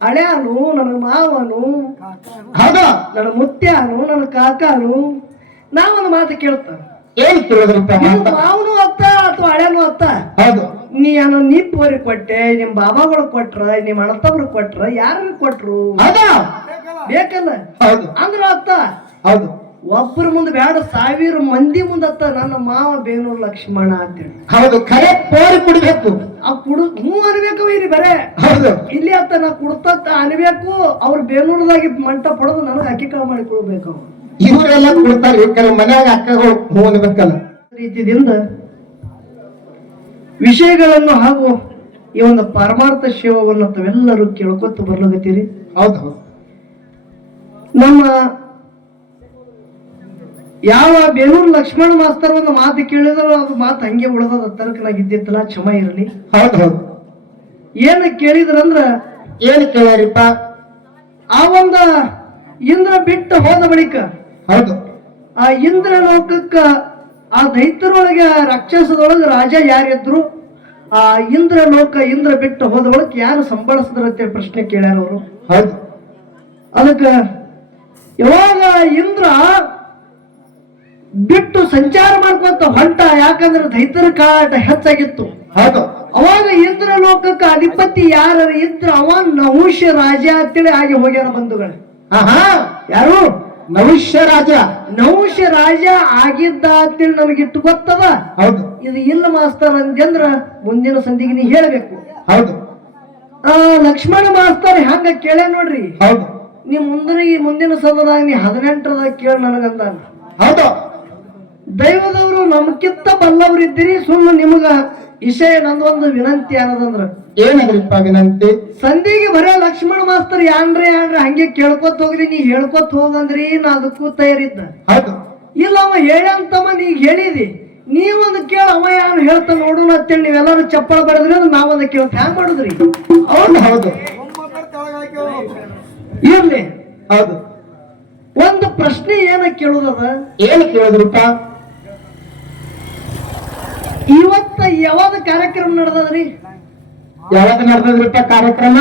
ಹಳ್ಯಾನು ನನ್ನ ಮಾವನು ಹೌದು ನನ್ನ ಮುತ್ಯಾನು ನನ್ನ ಕಾಕಾನು ನಾವೊಂದು ಮಾತು ಕೇಳ್ತ ಏನ್ ಕೇಳಿದ್ರಪ್ಪ ಮಾವನು ಅತ್ತ ಅಥವಾ ಹಳ್ಯಾನು ಅತ್ತ ಹೌದು ನೀ ಪೋರಿ ಕೊಟ್ಟೆ ನಿಮ್ ಬಾಬಾಗಳು ಕೊಟ್ರ ನಿಮ್ ಅಣ್ಣತವ್ರು ಕೊಟ್ರ ಯಾರು ಕೊಟ್ರು ಹೌದಾ ಬೇಕಲ್ಲ ಹೌದು ಅಂದ್ರ ಅತ್ತ ಹೌದು ಒಬ್ಬರ ಮುಂದೆ ಬೇಡ 1000 ಮಂದಿ ಮುಂದತ್ತ ನನ್ನ ಮಾವ ಬೇನೂರು ಲಕ್ಷ್ಮಣ ಅಂತೇಳಿ ಹೌದು ಖರೆ ಪೋರಿ ಕುಡಿಬೇಕು ಆ ಹ್ಞೂ ಅನ್ಬೇಕು ಇಲ್ಲಿ ಬರೇ ಹೌದು ಇಲ್ಲಿ ಅತ್ತ ನಾ ಕುಡ್ತತ್ತ ಅನ್ಬೇಕು ಅವ್ರ ಬೇನೂರದಾಗಿ ಮಂಟ ಪಡೆದು ನನಗೆ ಅಕ್ಕಿ ಕಾಳು ಮಾಡಿ ಕೊಡ್ಬೇಕು ಅವ್ರು ಇವರೆಲ್ಲ ಕೊಡ್ತಾರೆ ಕೆಲವು ಮನ್ಯಾಗ ಅಕ್ಕಗಳು ಹೂ ಅನ್ಬೇಕಲ್ಲ ರೀತಿಯಿಂದ ವಿಷಯಗಳನ್ನು ಹಾಗೂ ಈ ಒಂದು ಪರಮಾರ್ಥ ಶಿವವನ್ನು ತಾವೆಲ್ಲರೂ ಕೇಳ್ಕೊತ ಬರ್ಲಾಗತ್ತೀರಿ ಹೌದು ನಮ್ಮ ಯಾವ ಬೇಲೂರು ಲಕ್ಷ್ಮಣ ಮಾಸ್ತರ್ ಒಂದು ಮಾತು ಕೇಳಿದ್ರು ಅದು ಮಾತು ಹಂಗೆ ಉಳಿದ ತನಕನಾಗಿದ್ದಿತ್ತಲ್ಲ ಕ್ಷಮ ಇರಲಿ ಹೌದು ಹೌದು ಏನ ಕೇಳಿದ್ರಂದ್ರ ಏನ್ ಕೇಳ್ಯಾರಿಪ್ಪ ಆ ಒಂದ ಇಂದ್ರ ಬಿಟ್ಟು ಹೋದ ಬಳಿಕ ಹೌದು ಆ ಇಂದ್ರ ಲೋಕಕ್ಕ ಆ ದೈತ್ಯರೊಳಗೆ ರಾಕ್ಷಸದೊಳಗೆ ರಾಜ ಯಾರಿದ್ರು ಆ ಇಂದ್ರ ಬಿಟ್ಟು ಹೋದ ಬಳಿಕ ಯಾರು ಸಂಬಳಿಸಿದ್ರ ಅಂತೇಳಿ ಪ್ರಶ್ನೆ ಕೇಳ್ಯಾರ ಅವರು ಹೌದು ಅದಕ್ಕ ಯಾವಾಗ ಇಂದ್ರ ಬಿಟ್ಟು ಸಂಚಾರ ಮಾಡ್ಕೊಂತ ಹೊಂಟ ಯಾಕಂದ್ರೆ ದೈತ್ಯರ ಕಾಟ ಹೆಚ್ಚಾಗಿತ್ತು ಹೌದು ಅವಾಗ ಇಂದ್ರ ಲೋಕಕ್ಕೆ ಅಧಿಪತಿ ಯಾರ ಇದ್ರ ಅವ ನಹುಷ ರಾಜ ಅಂತೇಳಿ ಆಗಿ ಹೋಗ್ಯಾರ ಬಂಧುಗಳು ಯಾರು ನಹುಷ್ಯ ರಾಜ ಆಗಿದ್ದ ಅಂತೇಳಿ ನಮಗಿಟ್ಟು ಗೊತ್ತದ ಹೌದು ಇದು ಇಲ್ಲ ಮಾಸ್ತರ್ ಅಂತಂದ್ರ ಮುಂದಿನ ಸಂಧಿಗೆ ನೀ ಹೇಳ್ಬೇಕು ಹೌದು ಲಕ್ಷ್ಮಣ ಮಾಸ್ತರ್ ಹೆಂಗ ಕೇಳ ನೋಡ್ರಿ ಹೌದು ನೀ ಮುಂದಿನ ಸದದಾಗ ನೀ 18ದಾಗ ಕೇಳ ನನಗಂದ ಹೌದು ದೈವದವರು ನಮ್ಕಿತ್ತ ಬಲ್ಲವ್ರು ಇದ್ದೀರಿ ಸುಮ್ಮನೆ ನಿಮಗ ವಿಷಯ ನಂದೊಂದು ವಿನಂತಿ ಅನ್ನೋದಂದ್ರ ಏನದ್ರಿಪ್ಪ ವಿನಂತಿ ಸಂಧಿಗೆ ಬರೇ ಲಕ್ಷ್ಮಣ ಮಾಸ್ತರ್ ಯಾನ್ರಿ ಹಂಗೆ ಕೇಳ್ಕೊತ ಹೋಗ್ರಿ ನೀ ಹೇಳ್ಕೊತ ಹೋಗಂದ್ರಿ ನಾ ಅದಕ್ಕೂ ತಯಾರಿದ್ದ ಹೌದು ಇಲ್ಲ ಅವ ಹೇಳಂತಮ್ಮ ನೀ ಹೇಳಿದಿ ನೀವೊಂದು ಕೇಳ ಅವ ಯಾರು ಹೇಳ್ತಾ ನೋಡೋಣ ಅಂತೇಳಿ ನೀವೆಲ್ಲರೂ ಚಪ್ಪಳ ಬಡದ್ರಿ ಅಂದ್ರೆ ನಾವೊಂದು ಕೇಳ್ತ ಹ್ಯಾಂಗ ಮಾಡುದ್ರಿ ಹೌದು ಹೌದು ಇರ್ಲಿ ಹೌದು ಒಂದು ಪ್ರಶ್ನೆ ಏನ ಕೇಳುದದ ಏನ್ ಕೇಳಿದ್ರಿಪ್ಪ ಇವತ್ತ ಯಾವ್ದು ಕಾರ್ಯಕ್ರಮ ನಡೆದದ್ರಿ ಯಾವಾಗ ನಡೆದ್ರಿಪ್ಪ ಕಾರ್ಯಕ್ರಮ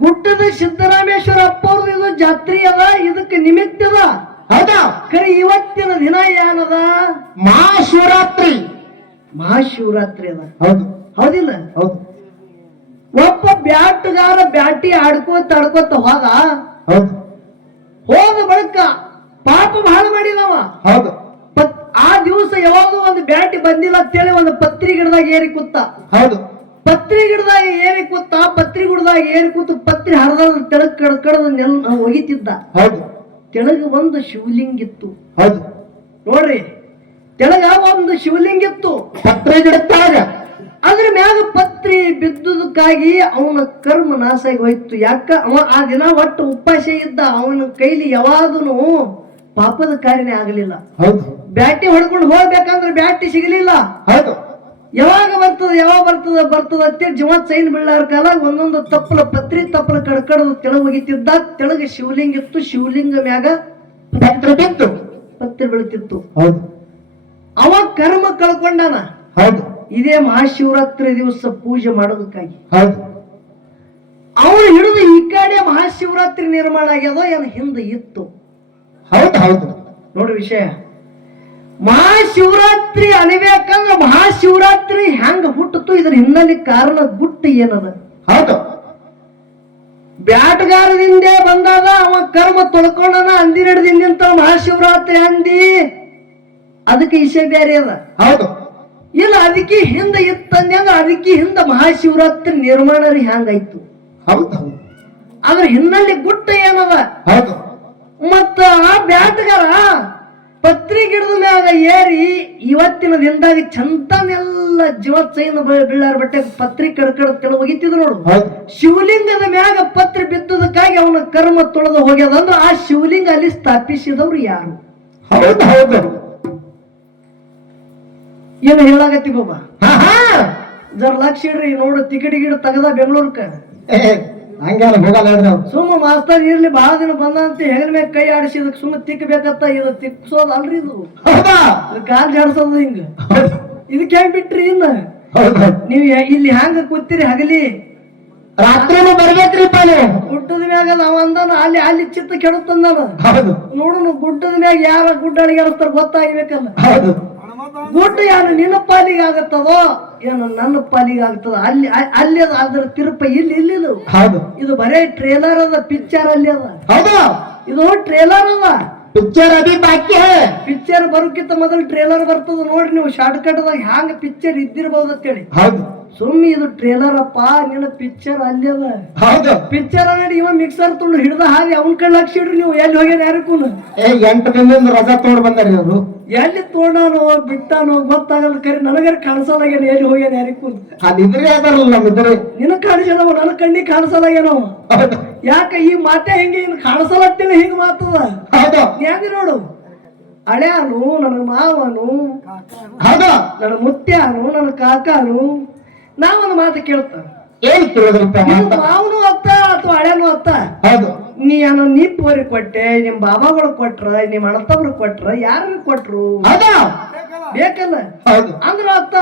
ಗುಡ್ಡದ ಸಿದ್ದರಾಮೇಶ್ವರ ಅಪ್ಪ ಅವ್ರದ್ದು ಇದು ಜಾತ್ರೆ ಅದ ಇದಕ್ಕೆ ನಿಮಿತ್ತ ಅದ ಹೌದಾ ಕರೆ ಇವತ್ತಿನ ದಿನ ಏನದ ಮಹಾಶಿವರಾತ್ರಿ ಅದ ಹೌದು ಹೌದಿಲ್ಲ ಹೌದು ಒಬ್ಬ ಬ್ಯಾಟುಗಾರ ಬ್ಯಾಟಿ ಆಡ್ಕೋತ ಹೋದ ಹೌದು ಹೋದ ಬಳಿಕ ಪಾಪ ಬಹಳ ಮಾಡಿದವ ಹೌದು ಆ ದಿವಸ ಯಾವಾಗ ಒಂದು ಬ್ಯಾಟಿ ಬಂದಿಲ್ಲ ಅಂತೇಳಿ ಒಂದು ಪತ್ರಿ ಗಿಡದಾಗ ಏರಿ ಕೂತ ಹೌದು ಪತ್ರಿ ಗಿಡದಾಗ ಏರಿ ಕೂತ ಪತ್ರಿ ಗಿಡದಾಗ ಏರಿ ಕೂತು ಪತ್ರಿ ಹರಿದ ತೆಳಗ್ ಕಡ್ಕಡದ ನೆಲ್ ಒಗಿತಿದ್ದ ಹೌದು ತೆಳಗ ಒಂದು ಶಿವಲಿಂಗ ಇತ್ತು ಹೌದು ನೋಡ್ರಿ ತೆಳಗ ಒಂದು ಶಿವಲಿಂಗ ಇತ್ತು ಪತ್ರಿ ಗಿಡತ್ತಾಗ ಅದ್ರ ಮ್ಯಾಗ ಪತ್ರಿ ಬಿದ್ದುದಕ್ಕಾಗಿ ಅವನ ಕರ್ಮ ನಾಶ ಆಗಿ ಹೋಯ್ತು ಯಾಕ ಅವ ಆ ದಿನ ಒಟ್ಟು ಉಪವಾಸ ಇದ್ದ ಅವನ ಕೈಲಿ ಯಾವಾಗನು ಪಾಪದ ಕಾರ್ಯನೇ ಆಗಲಿಲ್ಲ ಹೌದು ಬ್ಯಾಟಿ ಹೊಡ್ಕೊಂಡು ಹೋಗ್ಬೇಕಂದ್ರೆ ಬ್ಯಾಟಿ ಸಿಗಲಿಲ್ಲ ಹೌದು ಯಾವಾಗ ಬರ್ತದ ಅಂತೇಳಿ ಜೀವ ಚೈನ್ ಬೀಳಾರ ಕಾಲ ಒಂದೊಂದು ಪತ್ರಿ ತಪ್ಪಲ ಕಡ್ಕಡದು ತೆಳಗ್ ಒಗಿತಿದ್ದ ತೆಳಗ ಶಿವಲಿಂಗ ಇತ್ತು ಶಿವಲಿಂಗ ಮ್ಯಾಗ ಪತ್ರಿ ಬಿತ್ತು ಪತ್ರಿ ಬೀಳ್ತಿತ್ತು ಹೌದು ಅವ ಕರ್ಮ ಕಳ್ಕೊಂಡಾನ ಹೌದು ಇದೇ ಮಹಾಶಿವರಾತ್ರಿ ದಿವಸ ಪೂಜೆ ಮಾಡೋದಕ್ಕಾಗಿ ಹೌದು ಅವನು ಹಿಡಿದು ಈ ಕಡೆ ಮಹಾಶಿವರಾತ್ರಿ ನಿರ್ಮಾಣ ಆಗ್ಯದೋ ಏನ ಹಿಂದೆ ಇತ್ತು ಹೌದು ಹೌದು ನೋಡ್ರಿ ವಿಷಯ ಮಹಾಶಿವರಾತ್ರಿ ಅನಿಬೇಕಂದ್ರೆ ಮಹಾಶಿವರಾತ್ರಿ ಹೆಂಗ ಹುಟ್ಟಿತು ಇದ್ರ ಹಿನ್ನೆಲೆ ಕಾರಣ ಗುಟ್ಟು ಏನದ ಹೌದು ಬ್ಯಾಟಗಾರದಿಂದೇ ಬಂದಾಗ ಅವ ಕರ್ಮ ತೊಳ್ಕೊಂಡನ ಅಂದಿನ ದಿನಂತ ಮಹಾಶಿವರಾತ್ರಿ ಅಂದಿ ಅದಕ್ಕೆ ವಿಷಯ ಬೇರೆ ಅದ ಹೌದು ಇಲ್ಲ ಅದಕ್ಕೆ ಹಿಂದೆ ಇತ್ತಂದ್ಯಾಗ ಅದಕ್ಕೆ ಹಿಂದೆ ಮಹಾಶಿವರಾತ್ರಿ ನಿರ್ಮಾಣ ಹೆಂಗಾಯ್ತು ಹೌದು ಹೌದು ಅದ್ರ ಹಿನ್ನೆಲೆ ಗುಟ್ಟ ಏನದ ಹೌದು ಮತ್ತ ಆ ಬ್ಯಾಟಗಾರ ಪತ್ರಿ ಗಿಡದ ಮ್ಯಾಗ ಏರಿ ಇವತ್ತಿನ ದಿನದಾಗ ಚಂತನೆಲ್ಲ ಜೀವತ್ಸೈನ ಬೀಳಾರ ಬಟ್ಟೆ ಪತ್ರಿ ಕಡ್ಕಡ ತೆಳ ಒಗಿತಿದ್ರು ನೋಡು ಶಿವಲಿಂಗದ ಮ್ಯಾಗ ಪತ್ರಿ ಬಿದ್ದುದಕ್ಕಾಗಿ ಅವನ ಕರ್ಮ ತೊಳೆದು ಹೋಗ್ಯದಂದ್ರ ಆ ಶಿವಲಿಂಗ ಅಲ್ಲಿ ಸ್ಥಾಪಿಸಿದವ್ರು ಯಾರು ಹೌದು ಹೌದು ಏನು ಹೇಳಾಗತ್ತಿ ಬಾಬಾ ಜರ ಲಕ್ಷ ಇಡ್ರಿ ನೋಡು ಟಿಕೆಟ್ ಗಿಡ ತಗದ ಬೆಂಗಳೂರ್ಕ ಹಂಗೆಲ್ಲ ಹೋಗಲ್ಲ ಹೇಳ್ರಿ ಅವ್ರು ಸುಮ್ಮ ಮಾಸ್ತರ್ ಇರ್ಲಿ ಬಹಳ ದಿನ ಬಂದ ಅಂತ ಹೆಗಲ ಮ್ಯಾಗ ಕೈ ಆಡಿಸಿ ಇದಕ್ಕೆ ಸುಮ್ಮ ತಿಕ್ಕಬೇಕತ್ತ ಇದು ತಿಕ್ಸೋದ್ ಅಲ್ರಿ ಇದು ಕಾಲ್ ಜಾಡ್ಸೋದು ಹಿಂಗ ಇದಕ್ಕೆ ಹೆಂಗ್ ಬಿಟ್ರಿ ಇನ್ನ ನೀವು ಇಲ್ಲಿ ಹ್ಯಾಂಗ ಕೂತಿರಿ ಹಗಲಿ ರಾತ್ರಿನೂ ಬರ್ಬೇಕ್ರಿಪ್ಪ ಅಂದಾನು ಗುಡ್ಡದ ಮ್ಯಾಗ ನಾವ್ ಅಂದಾನ ಅಲ್ಲಿ ಅಲ್ಲಿ ಚಿತ್ತ ಕೆಡುತ್ತಂದಾನ ಹೌದು ನೋಡು ಗುಡ್ಡದ ಮ್ಯಾಗ ಯಾರ ಗುಡ್ಡ ಅಡಿಗಾಡ್ತಾರ ಗೊತ್ತಾಗ್ಬೇಕಲ್ಲ ಹೌದು ಗುಡ್ಡ ಏನು ನಿನ್ನ ಪಾಲಿಗೆ ಆಗತ್ತದೋ ಏನು ನನ್ನ ಪಾಲಿಗೆ ಆಗ್ತದ ಅಲ್ಲಿ ಅಲ್ಲಿ ಅದ್ರ ತಿರುಪ ಇಲ್ಲಿ ಹೌದು ಇದು ಬರೇ ಟ್ರೇಲರ್ ಅದ ಪಿಕ್ಚರ್ ಅಲ್ಲಿ ಅದ ಹೌದು ಇದು ಟ್ರೇಲರ್ ಅದ ಪಿಕ್ಚರ್ ಅಭಿ ಬಾಕಿ ಹೈ ಪಿಕ್ಚರ್ ಬರೋಕ್ಕಿಂತ ಮೊದಲು ಟ್ರೇಲರ್ ಬರ್ತದ ನೋಡ್ರಿ ನೀವು ಶಾರ್ಟ್ ಕಟ್ ದಾಗ ಹ್ಯಾಂಗ ಪಿಕ್ಚರ್ ಇದ್ದಿರ್ಬಹುದು ಅಂತೇಳಿ ಹೌದು ಸುಮ್ಮನೆ ಇದು ಟ್ರೇಲರ್ ಅಪ್ಪ ನಿನ್ನ ಪಿಕ್ಚರ್ ಅಲ್ಲಿ ಅದ ಹೌದು ಪಿಕ್ಚರ್ ನೋಡಿ ಇವ ಮಿಕ್ಸರ್ ತುಂಡು ಹಿಡ್ದ ಹಾಗೆ ಅವನ್ ಕಳ್ಳ ಹಾಕ್ಸಿಡ್ರಿ ನೀವು ಎಲ್ಲಿ ಹೋಗ್ಯಾರ ಯಾರಕ್ಕೂ 8 ದಿನದಿಂದ ರಜಾ ತಗೊಂಡ್ ಬಂದಾರಿ ಅವರು ಎಲ್ಲಿ ತೋಡಾನೋ ಬಿಟ್ಟಾನೋ ಗೊತ್ತಾಗಲ್ಲ ಕರೆ ನನಗರ ಕಾಣಿಸೋದಾಗೇನು ಎಲ್ಲಿ ಹೋಗ್ಯಾನ ಯಾರಿಗೂ ಅದಿದ್ರೆ ಅದಾರಲ್ಲ ನಮ್ಮಿದ್ರೆ ನಿನ್ನ ಕಾಣಿಸಲ್ಲವ ನನ್ನ ಕಣ್ಣಿಗೆ ಕಾಣಿಸೋದಾಗೇನೋ ಹೌದು ಯಾಕ ಈ ಮಾತೆ ಹೆಂಗೆ ಇನ್ ಕಾಣಿಸಲತ್ತೇಳಿ ಹಿಂಗ್ ಮಾತದ ಹೌದು ಯಾಕೆ ನೋಡು ಹಳ್ಯಾನು ನನ್ನ ಮಾವನು ಹೌದು ನನ್ನ ಮುತ್ಯಾನು ನನ್ನ ಕಾಕಾನು ನಾವೊಂದು ಮಾತು ಕೇಳ್ತ ಏನ್ ಕೇಳಿದ್ರಪ್ಪ ಮಾವನು ಅತ್ತ ಅಥವಾ ಹಳ್ಯಾನು ಅತ್ತ ಹೌದು ನೀ ಪೋರಿ ಕೊಟ್ಟೆ ನಿಮ್ ಬಾಬಾಗಳು ಕೊಟ್ರ ನಿಮ್ ಅಣ್ಣತವ್ರು ಕೊಟ್ರ ಯಾರು ಕೊಟ್ರು ಹೌದಾ ಬೇಕಲ್ಲ ಹೌದು ಅಂದ್ರ ಅತ್ತ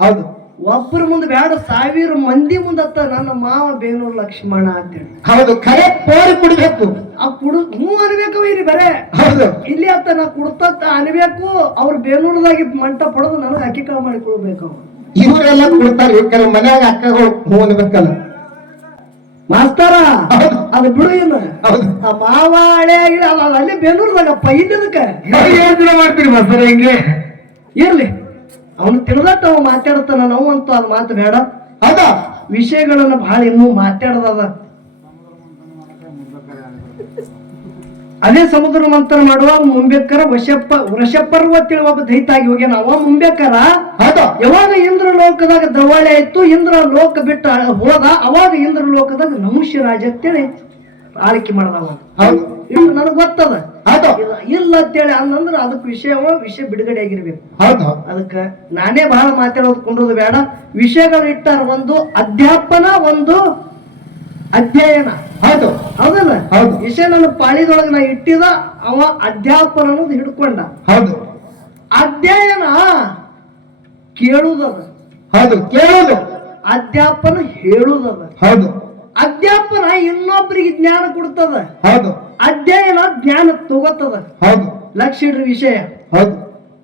ಹೌದು ಒಬ್ಬರ ಮುಂದೆ ಬೇಡ 1000 ಮಂದಿ ಮುಂದತ್ತ ನನ್ನ ಮಾವ ಬೇನೂರು ಲಕ್ಷ್ಮಣ ಅಂತೇಳಿ ಹೌದು ಖರೆ ಪೋರಿ ಕುಡಿಬೇಕು ಆ ಹ್ಞೂ ಅನ್ಬೇಕು ಇಲ್ಲಿ ಬರೇ ಹೌದು ಇಲ್ಲಿ ಅತ್ತ ನಾ ಕುಡ್ತತ್ತ ಅನ್ಬೇಕು ಅವ್ರ ಬೇನೂರದಾಗಿ ಮಂಟ ಪಡೆದು ನನಗೆ ಅಕ್ಕಿ ಕಾಳು ಮಾಡಿ ಕೊಡ್ಬೇಕು ಅವ್ರು ಇವರೆಲ್ಲ ಕೊಡ್ತಾರೆ ಕೆಲವು ಮನ್ಯಾಗ ಅಕ್ಕಗಳು ಹೂ ಅನ್ಬೇಕಲ್ಲ ಮಾಸ್ತರ ಹೌದು ಅದು ಬಿಡು ಏನು ಹೌದು ಆ ಮಾವ ಹಳೆ ಆಗಿಲ್ಲ ಅದು ಅಲ್ಲಿ ಬೇನೂರದಾಗಪ್ಪ ಇಲ್ಲದಕ್ಕೆ ಯೋಚನೆ ಮಾಡ್ತೀರಿ ಮಾಸ್ತರ ಹಿಂಗೆ ಇರ್ಲಿ ಅವನು ತಿಳಿದಟ್ಟ ಅವ ಮಾತಾಡ್ತಾನ ನಾವು ಅಂತೂ ಅದು ಮಾತು ಬೇಡ ಹೌದಾ ವಿಷಯಗಳನ್ನ ಬಹಳ ಇನ್ನೂ ಮಾತಾಡದ ಅದೇ ಸಮುದ್ರ ಮಂಥನ ಮಾಡುವ ಮುಂಬೇಕರ ವೃಷಪರ್ವ ತಿಳಿ ಒಬ್ಬ ದೈತ ಆಗಿ ಹೋಗ್ಯಾನ ಅವ ಮುಂಬೇಕರ ಹೌದಾ ಯಾವಾಗ ಇಂದ್ರ ಲೋಕದಾಗ ದ್ರವಳೆ ಆಯ್ತು ಇಂದ್ರ ಲೋಕ ಬಿಟ್ಟ ಹೋದ ಅವಾಗ ಇಂದ್ರ ಲೋಕದಾಗ ನಮುಷ್ಯ ರಾಜ ಅಂತೇಳಿ ಆಳ್ಕೆ ಮಾಡದವ ಹೌದು ಇದು ನನಗ್ ಗೊತ್ತದ ಹೌದು ಇಲ್ಲ ಅಂತೇಳಿ ಅನ್ನಂದ್ರ ಅದಕ್ಕೆ ವಿಷಯ ಬಿಡುಗಡೆ ಆಗಿರ್ಬೇಕು ಹೌದು ಅದಕ್ಕ ನಾನೇ ಬಹಳ ಮಾತಾಡೋದು ಕೊಂಡೋದು ಬೇಡ ವಿಷಯಗಳು ಇಟ್ಟಾರ ಒಂದು ಅಧ್ಯಾಪನ ಒಂದು ಅಧ್ಯಯನ ಹೌದು ಹೌದಲ್ಲ ಹೌದು ವಿಷಯ ನನ್ನ ಪಾಳಿದೊಳಗ ನಾ ಇಟ್ಟಿದ ಅವ ಅಧ್ಯಾಪನ ಅನ್ನೋದು ಹಿಡ್ಕೊಂಡ ಹೌದು ಅಧ್ಯಯನ ಕೇಳುದದ ಹೌದು ಕೇಳೋದು ಅಧ್ಯಾಪನ ಹೇಳುದದ ಹೌದು ಅಧ್ಯಾಪನ ಇನ್ನೊಬ್ಬರಿಗೆ ಜ್ಞಾನ ಕೊಡ್ತದ ಹೌದು ಅಧ್ಯಯನ ಜ್ಞಾನ ತಗೋತದ ಹೌದು ಲಕ್ಷ ಇಡ್ರಿ ವಿಷಯ ಹೌದು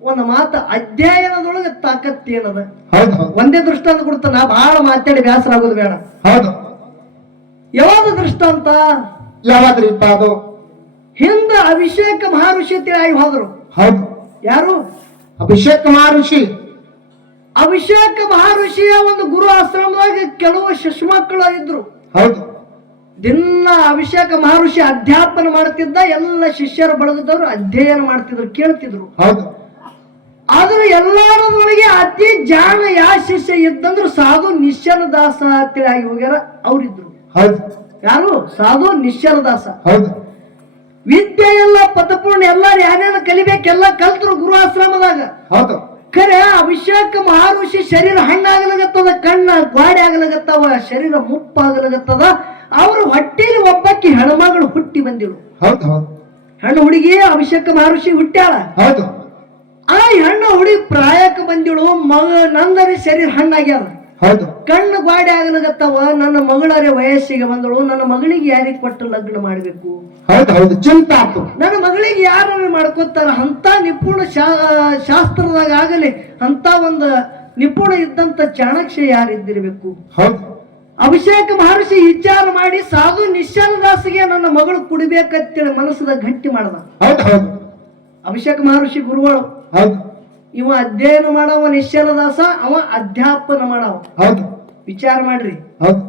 ಒಂದು ಮಾತು ಅಧ್ಯಯನದೊಳಗೆ ತಾಕತ್ತೇನದ ಹೌದು ಒಂದೇ ದೃಷ್ಟಾಂತ ಕೊಡ್ತಾನ ನಾ ಬಹಳ ಮಾತಾಡಿ ಬೇಸರ ಆಗೋದು ಬೇಡ ಹೌದು ಯಾವಾಗ ದೃಷ್ಟಾಂತ ಯಾವಾದ್ರಿಪ್ಪ ಅದು ಹಿಂದ ಅಭಿಷೇಕ ಮಹರ್ಷಿ ಆಗಿ ಹೋದ್ರು ಹೌದು ಯಾರು ಅಭಿಷೇಕ್ ಮಹರ್ಷಿ ಅಭಿಷೇಕ ಮಹರ್ಷಿಯ ಒಂದು ಗುರು ಆಶ್ರಮದಾಗ ಕೆಲವು ಶಿಶುಮಕ್ಕಳು ಇದ್ರು ಹೌದು ದಿನ ಅಭಿಷೇಕ ಮಹರ್ಷಿ ಅಧ್ಯಾಪನ ಮಾಡ್ತಿದ್ದ ಎಲ್ಲ ಶಿಷ್ಯರ ಬಳಗದವರು ಅಧ್ಯಯನ ಮಾಡ್ತಿದ್ರು ಕೇಳ್ತಿದ್ರು ಹೌದು ಆದ್ರೂ ಎಲ್ಲರೊಳಗೆ ಅತಿ ಜಾಣ ಯಾವ ಶಿಷ್ಯ ಇದ್ದಂದ್ರು ಸಾಧು ನಿಶ್ಚಲ ದಾಸ ಅಂತೇಳಿ ಆಗಿ ಹೋಗ್ಯಾರ ಅವ್ರಿದ್ರು ಹೌದು ಯಾರು ಸಾಧು ನಿಶ್ಚಲ ದಾಸ ಹೌದು ವಿದ್ಯೆ ಎಲ್ಲ ಪದಪೂರ್ಣ ಎಲ್ಲಾರು ಯಾರ್ಯಾರು ಕಲಿಬೇಕೆಲ್ಲ ಕಲ್ತರು ಗುರು ಆಶ್ರಮದಾಗ ಹೌದು ಖರೆ ಅಭಿಷೇಕ ಮಹರ್ಷಿ ಶರೀರ ಹಣ್ಣಾಗಲಾಗತ್ತದ ಕಣ್ಣ ಗೋಡೆ ಆಗಲಾಗತ್ತವ ಶರೀರ ಮುಪ್ಪಾಗಲಾಗತ್ತದ ಅವರು ಹೊಟ್ಟೆಲಿ ಒಬ್ಬಾಕಿ ಹೆಣ್ಮಗಳು ಹುಟ್ಟಿ ಬಂದಿರು ಹೌದು ಹೌದು ಹೆಣ್ಣು ಹುಡುಗಿ ಅಭಿಷೇಕ ಮಹರ್ಷಿ ಹುಟ್ಟ್ಯಾಳ ಹೌದು ಆ ಹೆಣ್ಣು ಹುಡುಗಿ ಪ್ರಾಯಕ್ಕೆ ಬಂದಿಳು ನಂದರಿ ಶರೀರ ಹಣ್ಣಾಗ್ಯಾದ ಹೌದು ಕಣ್ಣು ಗೋಡೆ ಆಗಲಾಗತ್ತವ ನನ್ನ ಮಗಳರೇ ವಯಸ್ಸಿಗೆ ಬಂದಳು ನನ್ನ ಮಗಳಿಗೆ ಯಾರಿಗೆ ಕೊಟ್ಟು ಲಗ್ನ ಮಾಡ್ಬೇಕು ಹೌದು ಹೌದು ಚಿಂತೆ ಆಯ್ತು ನನ್ನ ಮಗಳಿಗೆ ಯಾರು ಮಾಡ್ಕೊತಾರ ಅಂತ ನಿಪುಣ ಶಾಸ್ತ್ರದಾಗ ಆಗಲಿ ಅಂತ ಒಂದು ನಿಪುಣ ಇದ್ದಂತ ಚಾಣಕ್ಯ ಯಾರಿದ್ದಿರ್ಬೇಕು ಹೌದು ಅಭಿಷೇಕ ಮಹರ್ಷಿ ವಿಚಾರ ಮಾಡಿ ಸಾಧು ನಿಶ್ಚಲ ದಾಸಿಗೆ ನನ್ನ ಮಗಳು ಕುಡಿಬೇಕಂತೇಳಿ ಮನಸ್ಸದಾಗ ಗಟ್ಟಿ ಮಾಡದ ಹೌದು ಹೌದು ಅಭಿಷೇಕ ಮಹರ್ಷಿ ಗುರುಗಳು ಹೌದು ಇವ ಅಧ್ಯಯನ ಮಾಡವ ನಿಶ್ಚಲ ದಾಸ ಅವ ಅಧ್ಯಾಪನ ಮಾಡವ ಹೌದು ವಿಚಾರ ಮಾಡ್ರಿ ಹೌದು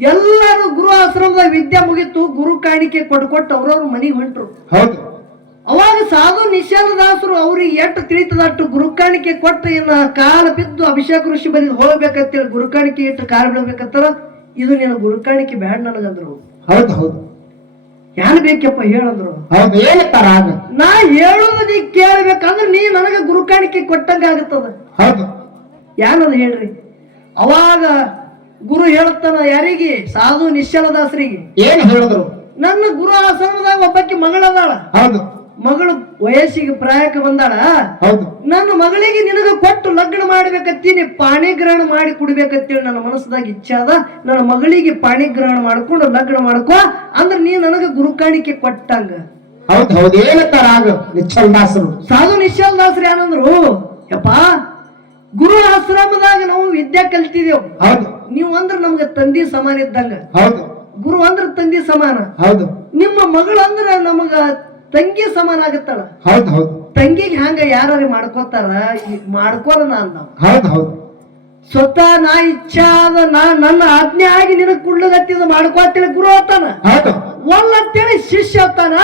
ಎಲ್ಲರೂ ಗುರು ಆಶ್ರಮದಾಗ ವಿದ್ಯೆ ಮುಗಿತು ಗುರು ಕಾಣಿಕೆ ಕೊಟ್ಟು ಅವ್ರವ್ರ ಮನೆಗೆ ಹೊಂಟ್ರು ಹೌದು ಅವಾಗ ಸಾಧು ನಿಶ್ಚಲ ದಾಸರು ಅವ್ರಿಗೆ ಎಷ್ಟು ತಿಳಿತದಟ್ಟು ಗುರು ಕಾಣಿಕೆ ಕೊಟ್ಟು ಇನ್ನ ಕಾಲ ಬಿದ್ದು ಅಭಿಷೇಕ ಋಷಿ ಬರೀ ಹೋಗ್ಬೇಕಂತೇಳಿ ಗುರು ಕಾಣಿಕೆ ಇಟ್ಟು ಕಾಲ ಬೀಳ್ಬೇಕಂತಾರ ಇದು ನೀನು ಗುರು ಕಾಣಿಕೆ ಬ್ಯಾಡ ನನಗಂದ್ರು ಹೌದು ಹೌದು ಯಾರು ಬೇಕಪ್ಪ ಹೇಳಂದ್ರು ಹೌದು ಏನತ್ತಾರ ಆಗ ನಾ ಹೇಳುದು ನೀ ಕೇಳ್ಬೇಕಂದ್ರೆ ನೀ ನನಗ ಗುರು ಕಾಣಿಕೆ ಕೊಟ್ಟಂಗ ಆಗುತ್ತದ ಹೌದು ಯಾನದ ಹೇಳ್ರಿ ಅವಾಗ ಗುರು ಹೇಳುತ್ತಾನ ಯಾರಿಗೆ ಸಾಧು ನಿಶ್ಚಲ ದಾಸರಿಗೆ ಏನ್ ಹೇಳಿದ್ರು ನನ್ನ ಗುರು ಆಶ್ರಮದಾಗ ಒಬ್ಬಾಕಿ ಮಗಳದಾಳ ಹೌದು ಮಗಳು ವಯಸ್ಸಿಗೆ ಪ್ರಾಯಕ್ಕೆ ಬಂದಾಳ. ಹೌದು ನನ್ನ ಮಗಳಿಗೆ ನಿನಗ ಕೊಟ್ಟು ಲಗ್ನ ಮಾಡ್ಬೇಕತ್ತೀನಿ, ಪಾಣಿಗ್ರಹಣ ಮಾಡಿ ಕುಡಿಬೇಕಂತೇಳಿ ನನ್ನ ಮನಸ್ಸದಾಗ ಇಚ್ಛೆ ಅದ. ನನ್ನ ಮಗಳಿಗೆ ಪಾಣಿಗ್ರಹಣ ಮಾಡ್ಕೊಂಡು ಲಗ್ನ ಮಾಡ್ಕೋ ಅಂದ್ರೆ ನೀ ನನಗ ಗುರು ಕಾಣಿಕೆ ಕೊಟ್ಟಂಗ. ಹೌದು ಹೌದು ಏನಂತಾರ ಆಗ ನಿಶ್ಚಲ್ ದಾಸರು. ಸಾಧು ನಿಶ್ಚಲ್ ದಾಸರು ಏನಂದ್ರು, ಯಪ್ಪ ಗುರು ಆಶ್ರಮದಾಗ ನಾವು ವಿದ್ಯೆ ಕಲ್ತಿದೇವ್, ಹೌದು ನೀವು ಅಂದ್ರ ನಮ್ಗೆ ತಂದಿ ಸಮಾನ ಇದ್ದಂಗ. ಹೌದು ಗುರು ಅಂದ್ರ ತಂದಿ ಸಮಾನ, ಹೌದು ನಿಮ್ಮ ಮಗಳು ಅಂದ್ರ ನಮಗ ತಂಗಿ ಸಮಾನ ಆಗತ್ತಾಳ. ಹೌದು ಹೌದು ತಂಗಿಗೆ ಹಂಗ ಯಾರು ಮಾಡ್ಕೋತಾರ, ಮಾಡ್ಕೋರ ನಾವು. ಹೌದು ಹೌದು ಸ್ವತಃ ನಾ ಇಚ್ಛಾ ಅದ, ನನ್ನ ಆಜ್ಞೆ ಆಗಿ ನಿನಗ್ ಕುಳ್ಳಗತ್ತಿದ ಮಾಡ್ಕೋತೇಳಿ ಗುರು ಆತಾನ. ಹೌದು ಒಲ್ಲಂತೇಳಿ ಶಿಷ್ಯ ಆತಾನ.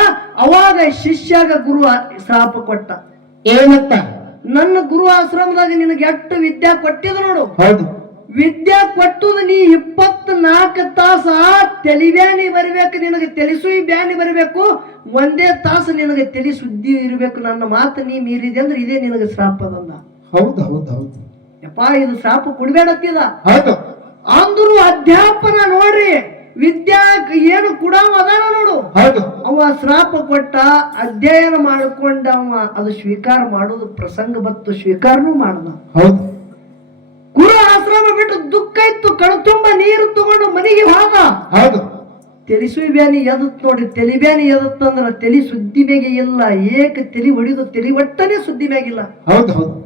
ಅವಾಗ ಶಿಷ್ಯಾಗ ಗುರು ಶಾಪ ಕೊಟ್ಟ. ಏನಂತ? ನನ್ನ ಗುರು ಆಶ್ರಮದಾಗ ನಿನಗೆ ಎಷ್ಟು ವಿದ್ಯಾ ಕೊಟ್ಟಿದ ನೋಡು. ಹೌದು ವಿದ್ಯಾ ಕೊಟ್ಟುದು ನೀ 24 ತಾಸ ತಲಿ ಬ್ಯಾನಿ ಬರಿಬೇಕು, ನಿನಗೆ ತೆಲಿಸುಯಿ ಬ್ಯಾನಿ ಬರಿಬೇಕು. ಒಂದೇ ತಾಸು ನಿನಗೆ ತಲಿ ಸುದ್ದಿ ಇರಬೇಕು. ನನ್ನ ಮಾತು ನೀ ಮೀರಿದೆ ಅಂದ್ರೆ ಇದೇ ನಿನಗೆ ಶ್ರಾಪ ಅದಂದ. ಹೌದು ಹೌದು ಹೌದು ಯಪ್ಪ ಇದು ಶ್ರಾಪ ಕುಡ್ಬೇಡತ್ತಿದ. ಹೌದು ಅಂದ್ರು ಅಧ್ಯಾಪನ ನೋಡ್ರಿ, ವಿದ್ಯಾ ಏನು ಕುಡಾವ ಅದಾನ ನೋಡು. ಹೌದು ಅವ ಶ್ರಾಪ ಕೊಟ್ಟ, ಅಧ್ಯಯನ ಮಾಡಿಕೊಂಡ ಅವ ಅದು ಸ್ವೀಕಾರ ಮಾಡೋದು ಪ್ರಸಂಗ ಬತ್ತು, ಸ್ವೀಕಾರನೂ ಮಾಡ್ದ. ಹೌದು ಗುರು ಆಶ್ರಮ ಬಿಟ್ಟು ದುಃಖ ಇತ್ತು, ಕಣ್ತುಂಬ ನೀರು ತಗೊಂಡು ಮನೆಗೆ ಹೋದ. ಹೌದು ತೆಲಿಸುಯಿ ಬ್ಯಾನಿ ಎದತ್ ನೋಡಿ, ತೆಲಿ ಬ್ಯಾನಿ ಎದತ್ತಂದ್ರ ತೆಲಿ ಸುದ್ದಿ ಬೇಗ ಇಲ್ಲ, ಏಕ ತೆಲಿ ಹೊಡಿದು ತೆಲಿ ಒಟ್ಟನೆ ಸುದ್ದಿ ಮ್ಯಾಗಿಲ್ಲ. ಹೌದು ಹೌದು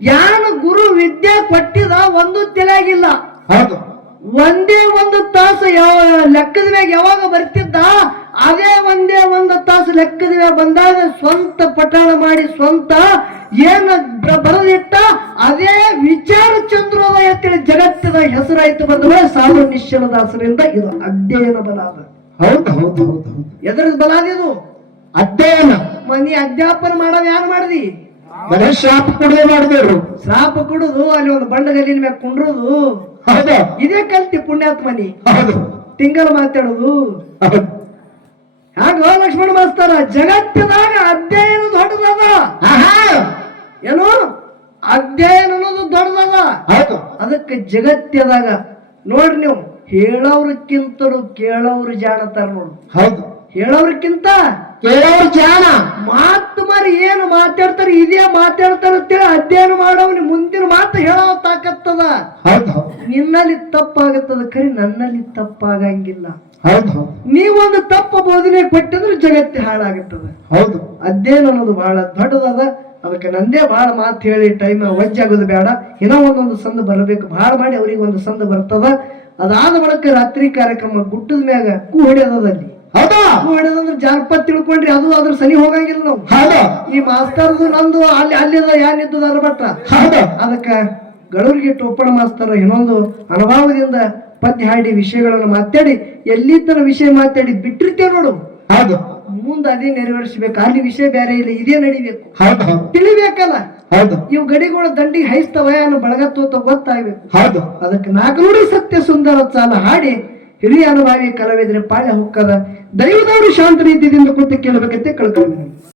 ಯಾನು ಗುರು ವಿದ್ಯೆ ಕೊಟ್ಟಿದ ಒಂದು ತಲೆಯಾಗಿಲ್ಲ. ಹೌದು ಒಂದೇ ಒಂದು ತಾಸು ಯಾವ ಲೆಕ್ಕದ ಮ್ಯಾಗ ಯಾವಾಗ ಬರ್ತಿದ್ದ, ಅದೇ ಒಂದೇ ಒಂದು ತಾಸು ಲೆಕ್ಕದ ಮ್ಯಾಗ ಬಂದಾಗ ಸ್ವಂತ ಪಠಣ ಮಾಡಿ ಸ್ವಂತ ಏನ ಬರೆದಿಟ್ಟ, ಅದೇ ವಿಚಾರ ಚಂದ್ರೋದಯ ಅಂತೇಳಿ ಜಗತ್ತಿನ ಹೆಸರಾಯ್ತು. ಬಂದ್ರೆ ಸಾಧು ನಿಶ್ಚಲ ದಾಸರಿಂದ ಇದು ಅಧ್ಯಯನ ಬಲ ಅದ. ಹೌದು ಹೌದು ಹೌದು ಹೌದು ಎದ್ರದ್ ಬಲ ಅದಿದು ಅಧ್ಯಯನ. ನೀ ಅಧ್ಯಾಪನ ಮಾಡೋದ್ ಯಾರು ಮಾಡ್ದಿ? ಬರೀ ಶಾಪ ಕೊಡದೆ ಮಾಡಿದ್ರು. ಶ್ರಾಪ ಕೊಡುದು, ಅಲ್ಲಿ ಒಂದು ಬಂಡಗಲ್ಲಿನ ಮ್ಯಾಗ ಕುಂಡ್ರುದು, ಹೌದು ಇದೇ ಕಲ್ತಿ ಪುಣ್ಯಾತ್ಮನಿ. ಹೌದು ತಿಂಗಳ ಮಾತಾಡುದು ಹೌದು ಹಾಗ ಲಕ್ಷ್ಮಣ ಮಾಸ್ತರ. ಜಗತ್ತಿನಾಗ ಅಧ್ಯಯನ ದೊಡ್ಡದದ. ಏನು ಅಧ್ಯಯನ ಅನ್ನೋದು ದೊಡ್ಡದದ. ಹೌದು ಅದಕ್ಕೆ ಜಗತ್ತದಾಗ ನೋಡ್ರಿ ನೀವು, ಹೇಳೋರ್ಕಿಂತಲೂ ಕೇಳೋರು ಜಾಣತಾರ ನೋಡು. ಹೌದು ಹೇಳೋರ್ಕಿಂತ ಕೇಳೋರು ಜಾಣ. ಮಾತು ಮಾರಿ ಏನು ಮಾತಾಡ್ತಾರೆ ಇದೇ ಮಾತಾಡ್ತಾರ ಅಂತೇಳಿ ಅಧ್ಯಯನ ಮಾಡೋವ್ನಿ ಮುಂದಿನ ಮಾತು ಹೇಳೋ ತಾಕತ್ತದ. ಹೌದು ಹೌದು ನಿನ್ನಲ್ಲಿ ತಪ್ಪಾಗತ್ತದ, ಖರಿ ನನ್ನಲ್ಲಿ ತಪ್ಪಾಗಂಗಿಲ್ಲ. ಹೌದು ಹೌದು ನೀವೊಂದು ತಪ್ಪ ಬೋಧನೆ ಕೊಟ್ಟಿದ್ರೆ ಜಗತ್ತೆ ಹಾಳಾಗುತ್ತದೆ. ಹೌದು ಅಧ್ಯಯನ ಅನ್ನೋದು ಬಹಳ ದೊಡ್ಡದದ. ಅದಕ್ಕೆ ನಂದೇ ಬಹಳ ಮಾತು ಹೇಳಿ ಟೈಮ್ ವಜ್ಜಾಗೋದು ಬೇಡ. ಏನೋ ಒಂದೊಂದು ಸಂದ ಬರಬೇಕು, ಬಹಳ ಮಾಡಿ ಅವ್ರಿಗೆ ಒಂದು ಸಂದ ಬರ್ತದ. ಅದಾದ ಬಳಿಕ ರಾತ್ರಿ ಕಾರ್ಯಕ್ರಮ ಗುಡ್ಡದ ಮ್ಯಾಗ ಕೂ ಹೊಡೆಯೋದಲ್ಲಿ. ಹೌದಾ ಕೂ ಹೊಡೆದಂದ್ರೆ ಜಾನಪದ ತಿಳ್ಕೊಂಡ್ರಿ, ಅದು ಅದ್ರ ಸನಿ ಹೋಗಂಗಿಲ್ಲ ನಾವು. ಹೌದು ಈ ಮಾಸ್ತರ್ದು ನಂದು ಅಲ್ಲಿದ ಏನಿದ್ದದ ಅದ್ರ ಬಟ್ಟ. ಹೌದು ಅದಕ್ಕ ಗಳೂರಿಗೆ ಟೋಪಣ ಮಾಸ್ತರ ಇನ್ನೊಂದು ಅನುಭವದಿಂದ ಪದ್ಯ ಹಾಡಿ ವಿಷಯಗಳನ್ನು ಮಾತಾಡಿ ಎಲ್ಲಿದ್ದರ ವಿಷಯ ಮಾತಾಡಿ ಬಿಟ್ಟಿರ್ತೇವೆ ನೋಡು. ಹೌದು ಮುಂದೆ ಅದೇ ನೆರವೇರಿಸಬೇಕು. ಅಲ್ಲಿ ವಿಷಯ ಬೇರೆ ಇಲ್ಲ, ಇದೇ ನಡಿಬೇಕು. ಹೌದು ಹೌದು ತಿಳಿಬೇಕಲ್ಲ. ಹೌದು ಇವು ಗಡಿಗಳು ದಂಡಿಗೆ ಹೈಸ್ತವ ಅನ್ನೋ ಬಳಗತ್ತೋತ ಗೊತ್ತಾಗ್ಬೇಕು. ಹೌದು ಅದಕ್ಕೆ 4 ನುಡಿ ಸತ್ಯ ಸುಂದರ ಸಾಲ ಹಾಡಿ ಹಿರಿಯ ಅನುಭವಿ ಕಲಾವಿದರೆ ಪಾಳ್ಯ ಹೊಕ್ಕದ ದೈವದವರು ಶಾಂತ ರೀತಿಯಿಂದ ಕೂತು ಕೇಳಬೇಕಂತೆ ಕಳ್ಕೊಂಡು